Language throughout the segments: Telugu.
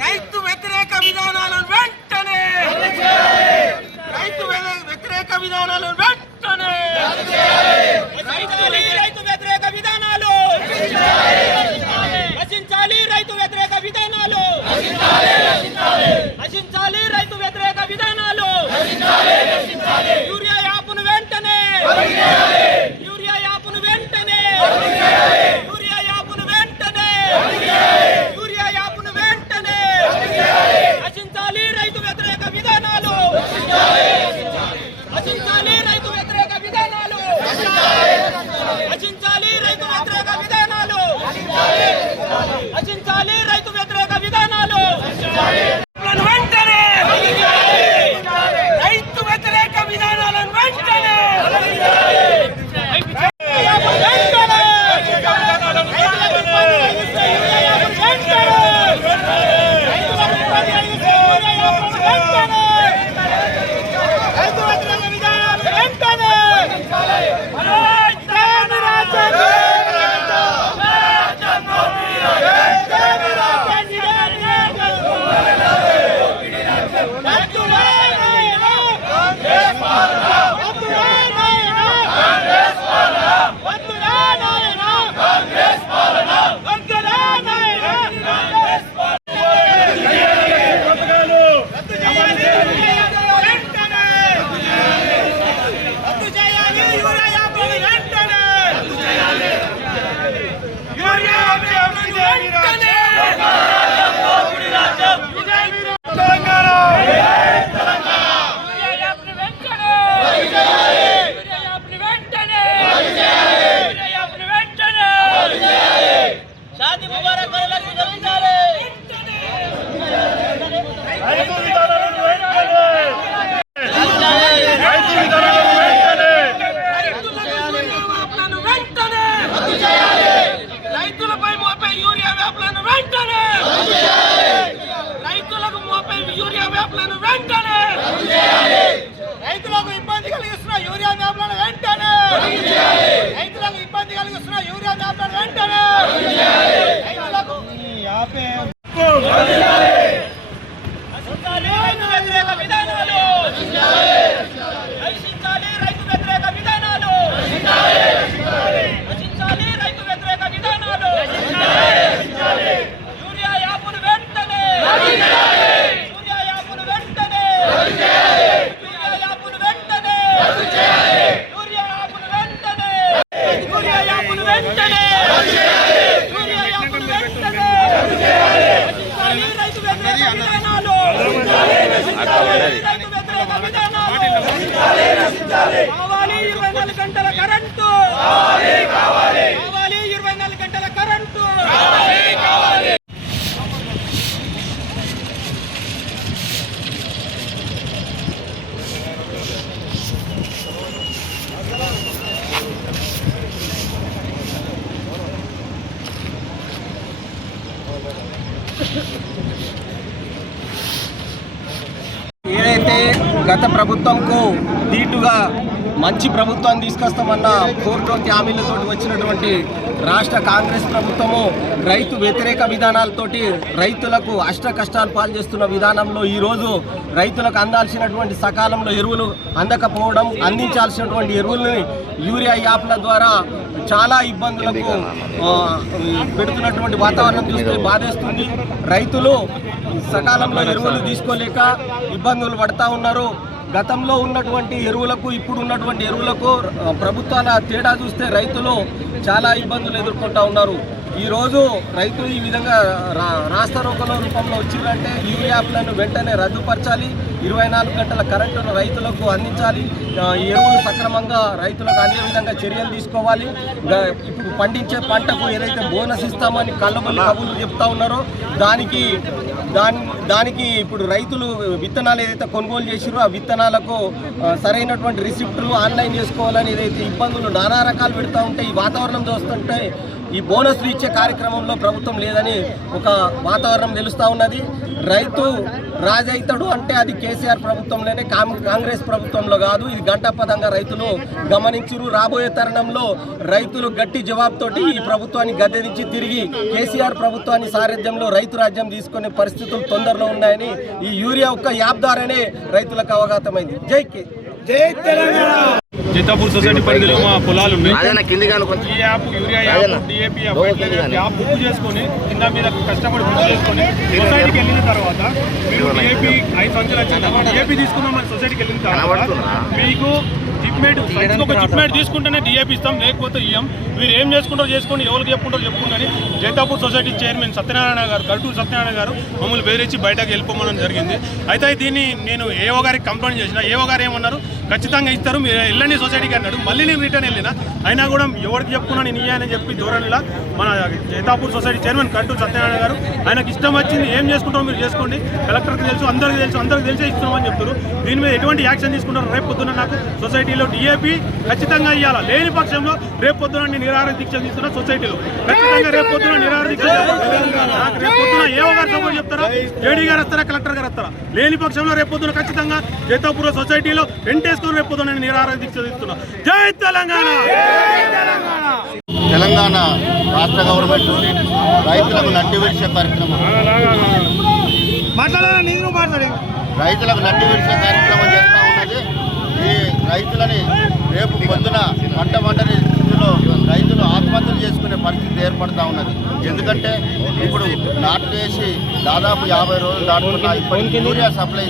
రైతు వ్యతిరేక విధానాలను వెంటనే రైతు వ్యతిరేక విధానాలను వెంటనే రైతు వ్యతిరేక విధానాలు నశించాలి రైతు వ్యతిరేక విధానాలు నశించాలి రైతు వ్యతిరేక విధానాలు యూరియా యాప్ను వెంటనే యూరియా యాప్ను వెంటనే యూరియా యాప్ను వెంటనే యూరియా యాప్ను వెంటనే నశించాలి రైతు వ్యతిరేక విధానాలు నశించాలి రైతు వ్యతిరేక విధానాలు నశించాలి రైతు వ్యతిరేక విధానాలు నశించాలి రైతు వ్యతిరేక విధానాలు వెంటనే రైతు వ్యతిరేక విధానాలను వెంటనే రైతులపై మోపే యూరియా వ్యాప్లను వెంటనే రైతులకు మోపే యూరియా వ్యాప్లను వెంటనే రైతులకు ఇబ్బంది కలిగిస్తున్న యూరియా వ్యాప్లను వెంటనే రైతులకు ఇబ్బంది కలిగిస్తున్న యూరియా వ్యాప్లను వెంటనే రైతులకు రైతు వ్యతిరేక విధానాలు నశించాలి రైతు వ్యతిరేక విధానాలు నశించాలి రైతు వ్యతిరేక విధానాలు యూరియా యాప్ను వెంటనే యూరియా యాప్ను వెంటనే యూరియా యాప్ను వెంటనే యూరియా యాప్ను వెంటనే యూరియా యాప్ను వెంటనే యూరియా యాప్ను వెంటనే నశించాలి రైతు వ్యతిరేక విధానాలు రైతు వ్యతిరేక విధానాలు కావాలి 24 గంటల కరెంటు కావాలి 24 గంటల కరెంటు కావాలి ఏదైతే గత ప్రభుత్వంకు దీటుగా మంచి ప్రభుత్వాన్ని తీసుకొస్తామన్న కోర్టు హామీలతో వచ్చినటువంటి రాష్ట్ర కాంగ్రెస్ ప్రభుత్వము రైతు వ్యతిరేక విధానాలతోటి రైతులకు అష్ట కష్టాలు పాలు చేస్తున్న విధానంలో ఈరోజు రైతులకు అందాల్సినటువంటి సకాలంలో ఎరువులు అందకపోవడం, అందించాల్సినటువంటి ఎరువులని యూరియా యాప్ల ద్వారా చాలా ఇబ్బందులకు పెడుతున్నటువంటి వాతావరణం చూస్తే బాధేస్తుంది. రైతులు సకాలంలో ఎరువులు తీసుకోలేక ఇబ్బందులు పడతా ఉన్నారు. గతంలో ఉన్నటువంటి ఎరువులకు ఇప్పుడు ఉన్నటువంటి ఎరువులకు ప్రభుత్వాల తేడా చూస్తే రైతులు చాలా ఇబ్బందులు ఎదుర్కొంటూ ఉన్నారు. ఈరోజు రైతులు ఈ విధంగా రాస్తా రోకల రూపంలో వచ్చిందంటే యూరియాలను వెంటనే రద్దుపరచాలి, 24 గంటల కరెంటును రైతులకు అందించాలి, ఎరువులు సక్రమంగా రైతులకు అందే విధంగా చర్యలు తీసుకోవాలి. ఇప్పుడు పండించే పంటకు ఏదైతే బోనస్ ఇస్తామని కళ్ళబొల్లి కబుర్లు చెప్తా ఉన్నారో దానికి ఇప్పుడు రైతులు విత్తనాలు ఏదైతే కొనుగోలు చేసిరో ఆ విత్తనాలకు సరైనటువంటి రిసిప్ట్లు ఆన్లైన్ చేసుకోవాలని ఏదైతే ఇబ్బందులు నానా రకాలు పెడతా ఉంటే ఈ వాతావరణం చూస్తుంటే ఈ బోనస్లు ఇచ్చే కార్యక్రమంలో ప్రభుత్వం లేదని ఒక వాతావరణం తెలుస్తూ ఉన్నది. రైతు రాజైతడు అంటే అది కేసీఆర్ ప్రభుత్వంలోనే, కాంగ్రెస్ ప్రభుత్వంలో కాదు. ఇది గంటాపదంగా రైతులు గమనించురు. రాబోయే తరుణంలో రైతులు గట్టి జవాబుతోటి ఈ ప్రభుత్వాన్ని గద్దెదించి తిరిగి కేసీఆర్ ప్రభుత్వాన్ని సారథ్యంలో రైతు రాజ్యం తీసుకునే పరిస్థితులు తొందరలో ఉన్నాయని ఈ యూరియా ఒక్క యాప్ ద్వారానే రైతులకు అవగతమైంది. జై తెలంగాణ. జైతాపూర్ సొసైటీ పరిధిలో మా పొలాలు ఉన్నాయి. ఈ app urea app, DAP app book చేసుకొని కింద మీద కష్టపడి బుక్ చేసుకొని సొసైటీకి వెళ్ళిన తర్వాత మీరు డిఏపి 5 సంచులు వచ్చింది. డిఏపి తీసుకున్నాం మన సొసైటీకి వెళ్ళిన తర్వాత మీకు జిప్మేట్ ఒక జిప్మేట్ తీసుకుంటేనే డిఏపి ఇస్తాం, లేకపోతే ఇయ్యం. మీరు ఏం చేసుకుంటారో చేసుకొని, ఎవరికి చెప్పుకుంటారో చెప్పుకుంటారని జైతాపూర్ సొసైటీ చైర్మన్ సత్యనారాయణ గారు, కర్టూరు సత్యనారాయణ గారు మమ్మల్ని బెదిరించి బయటకు వెళ్ళిపోమని జరిగింది. అయితే దీన్ని నేను ఏఓ గారికి కంప్లైంట్ చేసిన. ఏఓ గారు ఏమన్నారు, ఖచ్చితంగా ఇస్తారు, మీరు వెళ్ళండి సొసైటీకి అన్నాడు. మళ్ళీ నేను రిటర్న్ వెళ్ళినా, అయినా కూడా ఎవరికి చెప్పుకున్నా నేను ఇయ్యానని చెప్పి ధోరణిలా మన జైతాపూర్ సొసైటీ చైర్మన్ కర్టూరు సత్యనారాయణ గారు ఆయనకు ఇష్టం వచ్చింది ఏం చేసుకుంటారో మీరు చేసుకోండి, కలెక్టర్కి తెలుసు, అందరికీ తెలిసే ఇస్తున్నామని చెప్తారు. దీని మీద ఎటువంటి యాక్షన్ తీసుకుంటారు? రేపు పొద్దున నాకు సొసైటీలో డిఏపి ఖచ్చితంగా ఇవ్వాలా, లేని పక్షంలో రేపు పొద్దున నేను నిరాహార దీక్ష తీస్తున్నా. సొసైటీలో ఖచ్చితంగా రేపు పొద్దున నిరాహార దీక్ష. నాకు రేపు పొద్దున ఏఓ గారు సపోర్ట్ చెప్తారా, జేడీ గారు వస్తారా, కలెక్టర్ గారు వస్తారా? లేని పక్షంలో రేపు పొద్దున ఖచ్చితంగా జైతాపూర్ సొసైటీలో వెంటేసుకొని రేపు పొద్దున నేను నిరాహార దీక్ష తీస్తున్నా. జై తెలంగాణ. తెలంగాణ రాష్ట్ర గవర్నమెంట్ రైతులకు నడ్డి విడిచే కార్యక్రమం రైతులకు నడ్డి విడిచే కార్యక్రమం చేస్తూ ఉన్నది. ఈ రైతులని రేపు పొద్దున పంటని స్థితిలో రైతులు ఆత్మహత్యలు చేసుకునే పరిస్థితి ఏర్పడుతూ ఉన్నది. ఎందుకంటే ఇప్పుడు నాట్లు వేసి దాదాపు 50 రోజులు దాటుతున్నా ఇప్పటికీ యూరియా సప్లై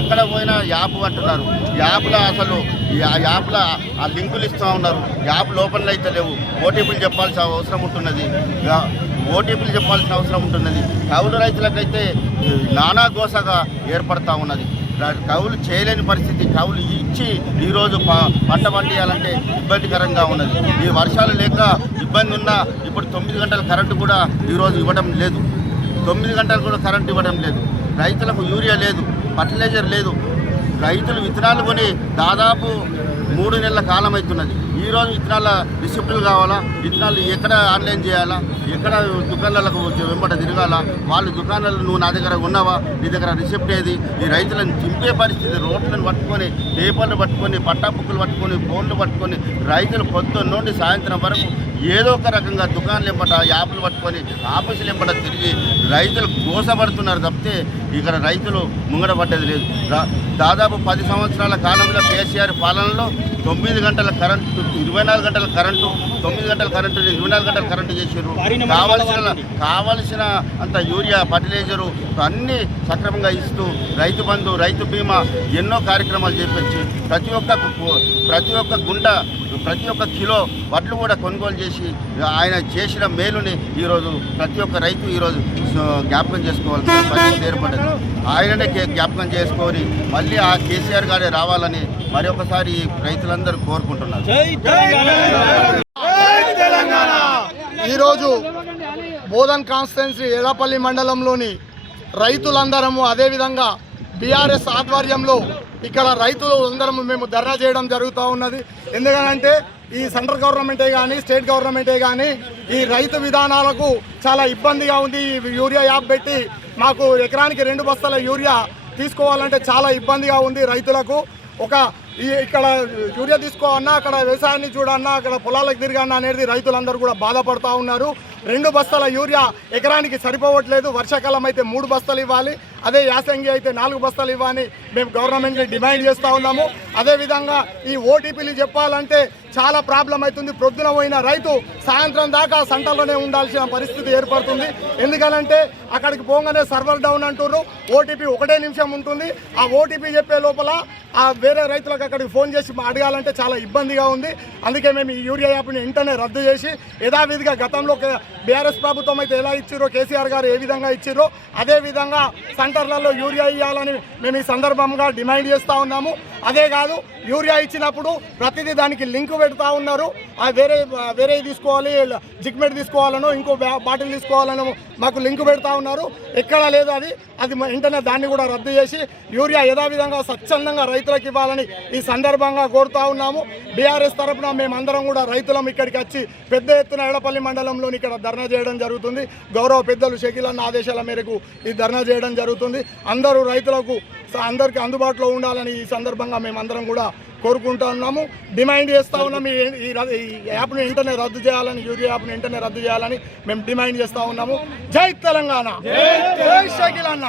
ఎక్కడ పోయినా యాప్ అంటున్నారు. యాప్లో అసలు యాప్లో ఆ లింకులు ఇస్తూ ఉన్నారు. యాప్ లోపల అయితే లేవు. ఓటీపీలు చెప్పాల్సిన అవసరం ఉంటున్నది. కౌలు రైతులకైతే నానా గోసగా ఏర్పడతా ఉన్నది. కౌలు చేయలేని పరిస్థితి. కౌలు ఇచ్చి ఈరోజు పంట పండియాలంటే ఇబ్బందికరంగా ఉన్నది. ఈ వర్షాలు లేక ఇబ్బంది ఉన్నా ఇప్పుడు 9 గంటల కరెంటు కూడా ఈరోజు ఇవ్వడం లేదు. 9 గంటలు కూడా కరెంటు ఇవ్వడం లేదు. రైతులకు యూరియా లేదు, ఫర్టిలైజర్ లేదు. రైతులు విత్తనాలు కొని దాదాపు 3 నెలల కాలం అవుతున్నది. ఈరోజు విత్తనాల రిసిప్టులు కావాలా, విత్తనాలు ఎక్కడ ఆన్లైన్ చేయాలా, ఎక్కడ దుకాణాలకు వెంబట తిరగాల, వాళ్ళు దుకాణాలు నువ్వు నా దగ్గర ఉన్నావా, నీ దగ్గర రిసిప్ట్ ఏది? ఈ రైతులను చింపే పరిస్థితి. రోడ్లను పట్టుకొని, పేపర్లు పట్టుకొని, పట్టాపుక్కులు పట్టుకొని, ఫోన్లు పట్టుకొని రైతులు పొద్దున్న నుండి సాయంత్రం వరకు ఏదో ఒక రకంగా దుకాణాలు ఎంబట, యాప్లు పట్టుకొని, ఆఫీసులు ఎంబట తిరిగి రైతులు మోసపడుతున్నారు తప్పితే ఇక్కడ రైతులు ముంగడ పడ్డది లేదు. దాదాపు 10 సంవత్సరాల కాలంలో కేసీఆర్ పాలనలో 9 గంటల కరెంటు, 24 గంటల కరెంటు, 9 గంటల కరెంటు, 24 గంటల కరెంటు చేసారు. కావలసిన అంత యూరియా, ఫర్టిలైజరు అన్నీ సక్రమంగా ఇస్తూ రైతు బంధు, రైతు బీమా ఎన్నో కార్యక్రమాలు చేపించి ప్రతి ఒక్క గుంట, ప్రతి ఒక్క కిలో వడ్లు కూడా కొనుగోలు చేసి ఆయన చేసిన మేలుని ఈరోజు ప్రతి ఒక్క రైతు ఈరోజు జ్ఞాపకం చేసుకోవాల్సిన పరిస్థితి ఏర్పడ్డది. ఆయననే జ్ఞాపకం చేసుకొని మళ్ళీ ఆ కేసీఆర్ గారే రావాలని మరొకసారి రైతులందరూ కోరుకుంటున్నారు. ఈరోజు బోధన్ కాన్స్టిట్యున్సీ ఎడపల్లి మండలంలోని రైతులందరము, అదేవిధంగా బీఆర్ఎస్ ఆధ్వర్యంలో ఇక్కడ రైతులు అందరము మేము ధర్నా చేయడం జరుగుతూ ఉన్నది. ఎందుకనంటే ఈ సెంట్రల్ గవర్నమెంటే కానీ, స్టేట్ గవర్నమెంటే కానీ ఈ రైతు విధానాలకు చాలా ఇబ్బందిగా ఉంది. ఈ యూరియా యాప్ పెట్టి మాకు ఎకరానికి 2 బస్తాల యూరియా తీసుకోవాలంటే చాలా ఇబ్బందిగా ఉంది రైతులకు. ఇక్కడ యూరియా తీసుకోవన్నా, అక్కడ వ్యవసాయాన్ని చూడన్నా, అక్కడ పొలాలకు తిరగన్నా అనేది రైతులందరూ కూడా బాధపడుతూ ఉన్నారు. 2 బస్తాల యూరియా ఎకరానికి సరిపోవట్లేదు. వర్షాకాలం అయితే 3 బస్తాలు ఇవ్వాలి, అదే యాసంగి అయితే 4 బస్తాలు ఇవ్వాలి మేము గవర్నమెంట్ని డిమాండ్ చేస్తూ ఉన్నాము. అదేవిధంగా ఈ ఓటీపీలు చెప్పాలంటే చాలా ప్రాబ్లం అవుతుంది. ప్రొద్దున పోయిన రైతు సాయంత్రం దాకా సెంటర్లోనే ఉండాల్సిన పరిస్థితి ఏర్పడుతుంది. ఎందుకనంటే అక్కడికి పోగానే సర్వర్ డౌన్ అంటున్నారు, ఓటీపీ 1 నిమిషం ఉంటుంది. ఆ ఓటీపీ చెప్పే లోపల ఆ వేరే రైతులకు అక్కడికి ఫోన్ చేసి అడగాలంటే చాలా ఇబ్బందిగా ఉంది. అందుకే మేము ఈ యూరియా యాప్ని వెంటనే రద్దు చేసి యథావిధిగా గతంలో బీఆర్ఎస్ ప్రభుత్వం అయితే ఎలా ఇచ్చిరో, కేసీఆర్ గారు ఏ విధంగా ఇచ్చిరో అదే విధంగా సెంటర్లలో యూరియా ఇవ్వాలని మేము ఈ సందర్భంగా డిమాండ్ చేస్తూ ఉన్నాము. అదే కాదు, యూరియా ఇచ్చినప్పుడు ప్రతిదీ దానికి లింక్ పెడతా ఉన్నారు. వేరే తీసుకోవాలి, జిగ్మెట్ తీసుకోవాలనో ఇంకో బాటిల్ తీసుకోవాలనో మాకు లింక్ పెడతా ఉన్నారు. ఎక్కడా లేదు అది వెంటనే దాన్ని కూడా రద్దు చేసి యూరియా యథావిధంగా స్వచ్ఛందంగా రైతులకు ఇవ్వాలని ఈ సందర్భంగా కోరుతా ఉన్నాము. బీఆర్ఎస్ తరఫున మేమందరం కూడా రైతులం ఇక్కడికి వచ్చి పెద్ద ఎత్తున ఎడపల్లి మండలంలోని ఇక్కడ ధర్నా చేయడం జరుగుతుంది. గౌరవ పెద్దలు షకీల్ అన్న ఆదేశాల మేరకు ఈ ధర్నా చేయడం జరుగుతుంది. అందరూ రైతులకు అందరికీ అందుబాటులో ఉండాలని ఈ సందర్భంగా మేమందరం కూడా కోరుకుంటా ఉన్నాము, డిమాండ్ చేస్తూ ఉన్నాము. ఈ యాప్ను వెంటనే రద్దు చేయాలని, యూరియా యాప్ను వెంటనే రద్దు చేయాలని మేము డిమాండ్ చేస్తూ ఉన్నాము. జై తెలంగాణ, జై షకీల్ అన్న.